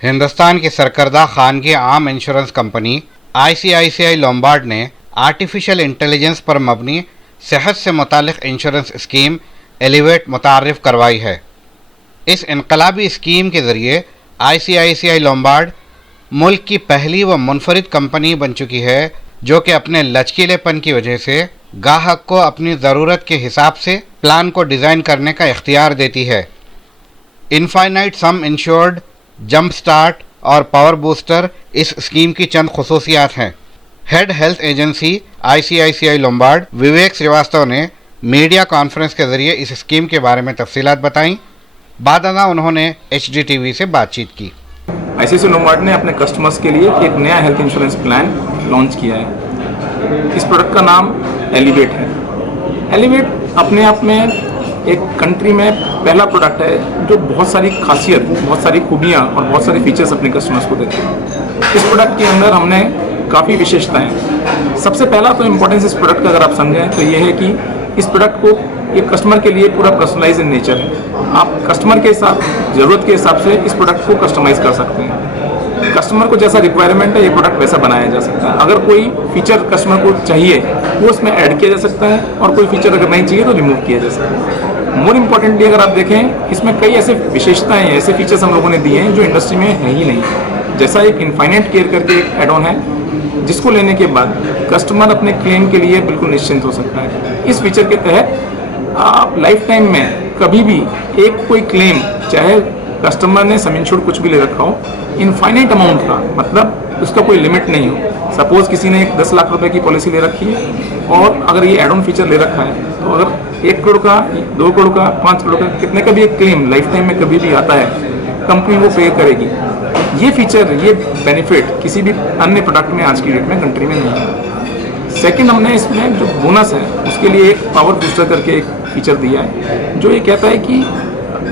हिंदुस्तान की सरकर्दा खानगी आम insurance company ICICI Lombard ने आर्टिफिशियल इंटेलिजेंस पर मबनी सेहत से मुतालिक इंश्योरेंस स्कीम एलिवेट मुतारिफ करवाई है। इस इनकलाबी स्कीम के ज़रिए आईसीआईसीआई लोम्बार्ड मुल्क की पहली व मुनफरिद कंपनी बन चुकी है जो कि अपने लचकीलेपन की वजह से गाहक को अपनी ज़रूरत के हिसाब से प्लान को डिज़ाइन करने का इख्तियार देती है। Infinite sum insured, jump start और पावर बूस्टर इस स्कीम की चंद खुसूसियात हैं। Head health agency ICICI Lombard Vivek Shrivastava ने मीडिया कॉन्फ्रेंस के ज़रिए इस स्कीम के बारे में तफसीलात बताईं। बादअज़ां उन्होंने एचडीटीवी से बातचीत की। आईसीआईसीआई लोम्बार्ड ने अपने कस्टमर्स के लिए एक नया हेल्थ इंश्योरेंस प्लान लॉन्च किया है। इस प्रोडक्ट का नाम एलिवेट है। एलिवेट अपने आप में एक कंट्री में पहला प्रोडक्ट है जो बहुत सारी खासियत, बहुत सारी खूबियाँ और बहुत सारे फीचर्स अपने कस्टमर्स को देते हैं। इस प्रोडक्ट के अंदर हमने काफ़ी विशेषताएं। सबसे पहला तो इम्पोर्टेंस इस प्रोडक्ट का अगर आप समझें तो ये है कि इस प्रोडक्ट को ये कस्टमर के लिए पूरा पर्सनलाइज इन नेचर है। आप कस्टमर के साथ ज़रूरत के हिसाब से इस प्रोडक्ट को कस्टमाइज कर सकते हैं। कस्टमर को जैसा रिक्वायरमेंट है ये प्रोडक्ट वैसा बनाया जा सकता है। अगर कोई फीचर कस्टमर को चाहिए वो उसमें ऐड किया जा सकता है और कोई फीचर अगर नहीं चाहिए तो रिमूव किया जा सकता है। मोर इम्पोर्टेंटली अगर आप देखें इसमें कई ऐसे विशेषताएं हैं, ऐसे फीचर्स हम लोगों ने दिए हैं जो इंडस्ट्री में है ही नहीं। जैसा एक इनफाइनाइट केयर करके एक एड ऑन है जिसको लेने के बाद कस्टमर अपने क्लेम के लिए बिल्कुल निश्चिंत हो सकता है। इस फीचर के तहत आप लाइफ टाइम में कभी भी एक कोई क्लेम, चाहे कस्टमर ने सम इंश्योर्ड कुछ भी ले रखा हो, इनफाइनाइट अमाउंट का, मतलब उसका कोई लिमिट नहीं हो। सपोज किसी ने एक 10 लाख रुपए की पॉलिसी ले रखी है और अगर ये एड ऑन फीचर ले रखा है तो अगर 1 करोड़ का, 2 करोड़ का, 5 करोड़ का, कितने का भी एक क्लेम लाइफ टाइम में कभी भी आता है, कंपनी वो पे करेगी। ये फीचर, ये बेनिफिट किसी भी अन्य प्रोडक्ट में आज की डेट में कंट्री में नहीं है। सेकेंड, हमने इसमें जो बोनस है उसके लिए एक पावर बूस्टर करके एक फीचर दिया है जो ये कहता है कि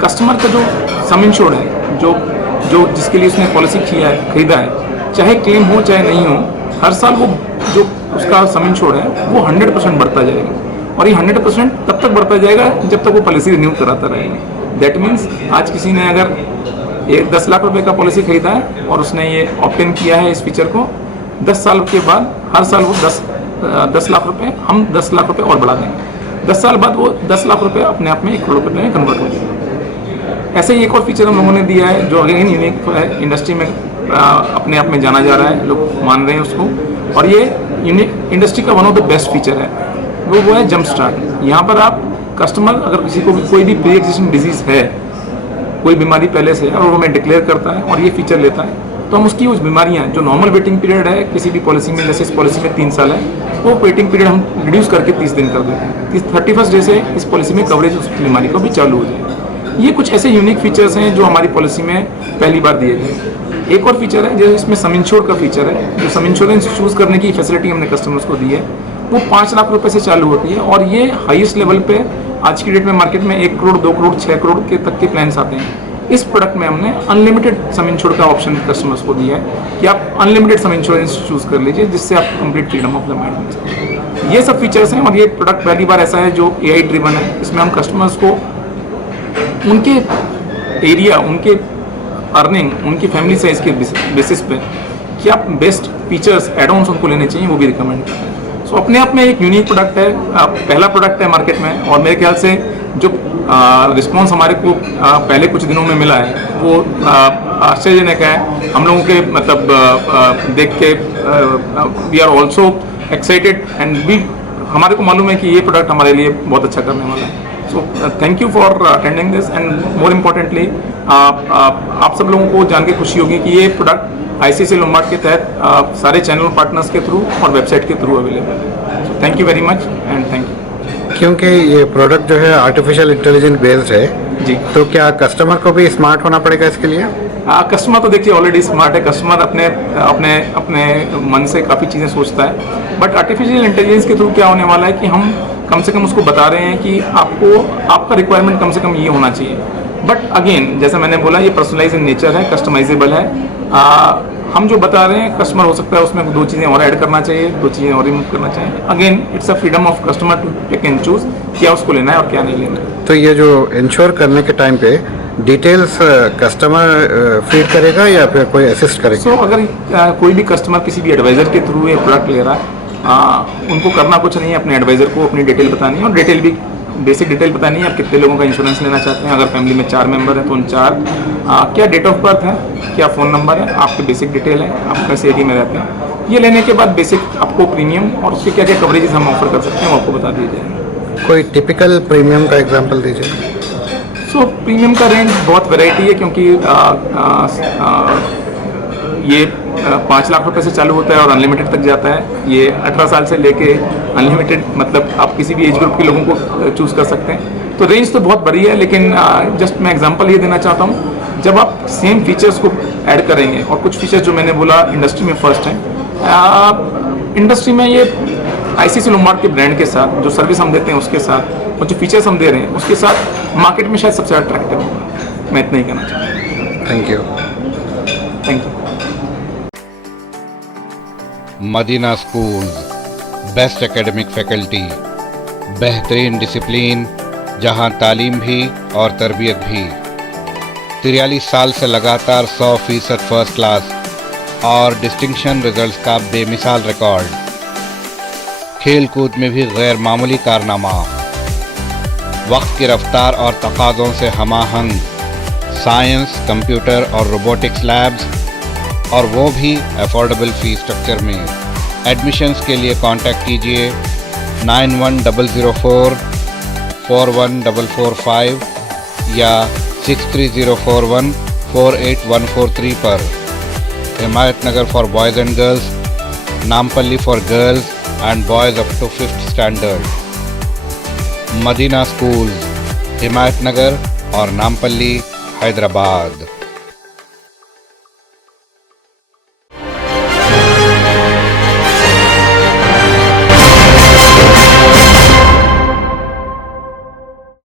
कस्टमर का जो सम इंश्योर्ड है, जो जिसके लिए उसने पॉलिसी किया है, खरीदा है, चाहे क्लेम हो चाहे नहीं हो, हर साल वो जो उसका सम इंश्योर्ड है वो 100% बढ़ता जाएगा। और ये 100% तब तक बढ़ता जाएगा जब तक वो पॉलिसी रिन्यू कराता रहेगा। दैट मीन्स आज किसी ने अगर एक 10 लाख रुपए का पॉलिसी खरीदा है और उसने ये ऑप्ट इन किया है इस फीचर को, 10 साल के बाद हर साल वो 10 लाख रुपए, हम 10 लाख रुपए और बढ़ा देंगे। 10 साल बाद वो 10 लाख रुपए अपने आप में 1 करोड़ रुपए में कन्वर्ट हो जाएगा। ऐसे ही एक और फीचर हम लोगों ने दिया है जो अगेन यूनिक है, इंडस्ट्री में अपने आप में जाना जा रहा है, लोग मान रहे हैं उसको, और ये यूनिक इंडस्ट्री का one of the best feature है। वो है जंप स्टार्ट। यहाँ पर आप कस्टमर अगर किसी को भी कोई भी प्री एग्जिस्टिंग डिजीज है, कोई बीमारी पहले से और वो हमें डिक्लेयर करता है और ये फीचर लेता है, तो हम उसकी उस बीमारियाँ जो नॉर्मल वेटिंग पीरियड है किसी भी पॉलिसी में, जैसे इस पॉलिसी में 3 साल है, वो वेटिंग पीरियड हम रिड्यूस करके 30 दिन कर देते हैं। 31st डे से इस पॉलिसी में कवरेज उस बीमारी को भी चालू हो जाएगी। ये कुछ ऐसे यूनिक फीचर्स हैं जो हमारी पॉलिसी में पहली बार दिए गए। एक और फीचर है जो इसमें सम इंश्योर्ड का फीचर है, जो सम इंश्योरेंस चूज करने की फैसिलिटी हमने कस्टमर्स को दी है, वो 5 लाख रुपए से चालू होती है और ये हाईएस्ट लेवल पे आज की डेट में मार्केट में 1 करोड़, 2 करोड़, 6 करोड़ के तक के प्लान्स आते हैं। इस प्रोडक्ट में हमने अनलिमिटेड सम इंश्योर्ड का ऑप्शन कस्टमर्स को दिया है कि आप अनलिमिटेड सम इंश्योरेंस चूज कर लीजिए, जिससे आप complete freedom of the mind मिल सकते। ये सब फीचर्स हैं और ये प्रोडक्ट पहली बार ऐसा है जो AI ड्रिवन है। इसमें हम कस्टमर्स को उनके एरिया, उनके अर्निंग, उनकी फैमिली साइज के बेसिस पे क्या बेस्ट फीचर्स, एड ऑन्स उनको लेने चाहिए वो भी रिकमेंड करते हैं। सो अपने आप में एक यूनिक प्रोडक्ट है, पहला प्रोडक्ट है मार्केट में, और मेरे ख्याल से जो रिस्पॉन्स हमारे को पहले कुछ दिनों में मिला है वो आश्चर्यजनक है। हम लोगों के मतलब देख के we are also excited and भी हमारे को मालूम है कि ये प्रोडक्ट हमारे लिए बहुत अच्छा करने वाला है। So thank you for attending this and more importantly आप सब लोगों को जान के खुशी होगी कि ये प्रोडक्ट आईसीआईसीआई लोम्बार्ड के तहत सारे चैनल पार्टनर्स के थ्रू और वेबसाइट के थ्रू अवेलेबल है। So thank you very much and thank you. क्योंकि ये प्रोडक्ट जो है आर्टिफिशियल इंटेलिजेंस बेस्ड है जी, तो क्या कस्टमर को भी स्मार्ट होना पड़ेगा इसके लिए? कस्टमर तो देखिए ऑलरेडी स्मार्ट है। कस्टमर अपने अपने अपने मन से काफ़ी चीज़ें सोचता है, बट आर्टिफिशियल इंटेलिजेंस के थ्रू क्या होने वाला है कि हम कम से कम उसको बता रहे हैं कि आपको आपका रिक्वायरमेंट कम से कम ये होना चाहिए। बट अगेन जैसे मैंने बोला, ये पर्सनलाइज इन नेचर है, कस्टमाइजेबल है। हम जो बता रहे हैं कस्टमर हो सकता है उसमें 2 चीज़ें और ऐड करना चाहिए, 2 चीज़ें और रिमूव करना चाहिए। Again it's a freedom of customer to take and choose क्या उसको लेना है और क्या नहीं लेना है। तो ये जो इंश्योर करने के टाइम पे डिटेल्स कस्टमर फीड करेगा या फिर कोई असिस्ट करेगा? सो अगर कोई भी कस्टमर किसी भी एडवाइज़र के थ्रू ये प्रोडक्ट ले रहा है, उनको करना कुछ नहीं है, अपने एडवाइज़र को अपनी डिटेल बतानी है और डिटेल भी बेसिक डिटेल बतानी है। आप कितने लोगों का इंश्योरेंस लेना चाहते हैं, अगर फैमिली में 4 मेंबर हैं तो उन 4 क्या डेट ऑफ बर्थ है, क्या फ़ोन नंबर है, आपके बेसिक डिटेल है, आप किस एरिया में रहते हैं। ये लेने के बाद बेसिक आपको प्रीमियम और उसके क्या क्या कवरेजेस हम ऑफर कर सकते हैं वो आपको बता दिए जाएंगे। कोई टिपिकल प्रीमियम का एग्जांपल दीजिए। सो प्रीमियम का रेंज बहुत वैरायटी है, क्योंकि ये 5 लाख रुपए से चालू होता है और अनलिमिटेड तक जाता है। ये 18 साल से लेके अनलिमिटेड, मतलब आप किसी भी एज ग्रुप के लोगों को चूज़ कर सकते हैं। तो रेंज तो बहुत बड़ी है, लेकिन जस्ट मैं एग्जांपल ये देना चाहता हूँ, जब आप सेम फीचर्स को ऐड करेंगे और कुछ फीचर्स जो मैंने बोला इंडस्ट्री में फर्स्ट हैं, इंडस्ट्री में ये आईसीआईसीआई लोम्बार्ड के ब्रांड के साथ जो सर्विस हम देते हैं उसके साथ और जो फीचर्स हम दे रहे हैं उसके साथ मार्केट में शायद सबसे अट्रैक्टिव होगा। मैं इतना ही कहना चाहता हूँ। Thank you. Thank you. Madina school, best academic faculty, बेहतरीन डिसिप्लिन, जहां तालीम भी और तरबियत भी। 43 साल से लगातार 100% फर्स्ट क्लास और डिस्टिंक्शन रिजल्ट्स का बेमिसाल रिकॉर्ड। खेल कूद में भी गैर मामूली कारनामा। वक्त की रफ्तार और तकाज़ों से हमाहंग साइंस, कंप्यूटर और रोबोटिक्स लैब्स, और वो भी अफोर्डेबल फीस स्ट्रक्चर में। एडमिशन्स के लिए कांटेक्ट कीजिए 9100441445 या 6304148143 पर। Himayat Nagar for boys and girls, Nampally for girls and boys up to 5th standard. Madina school, Himayat Nagar और नामपल्ली, हैदराबाद।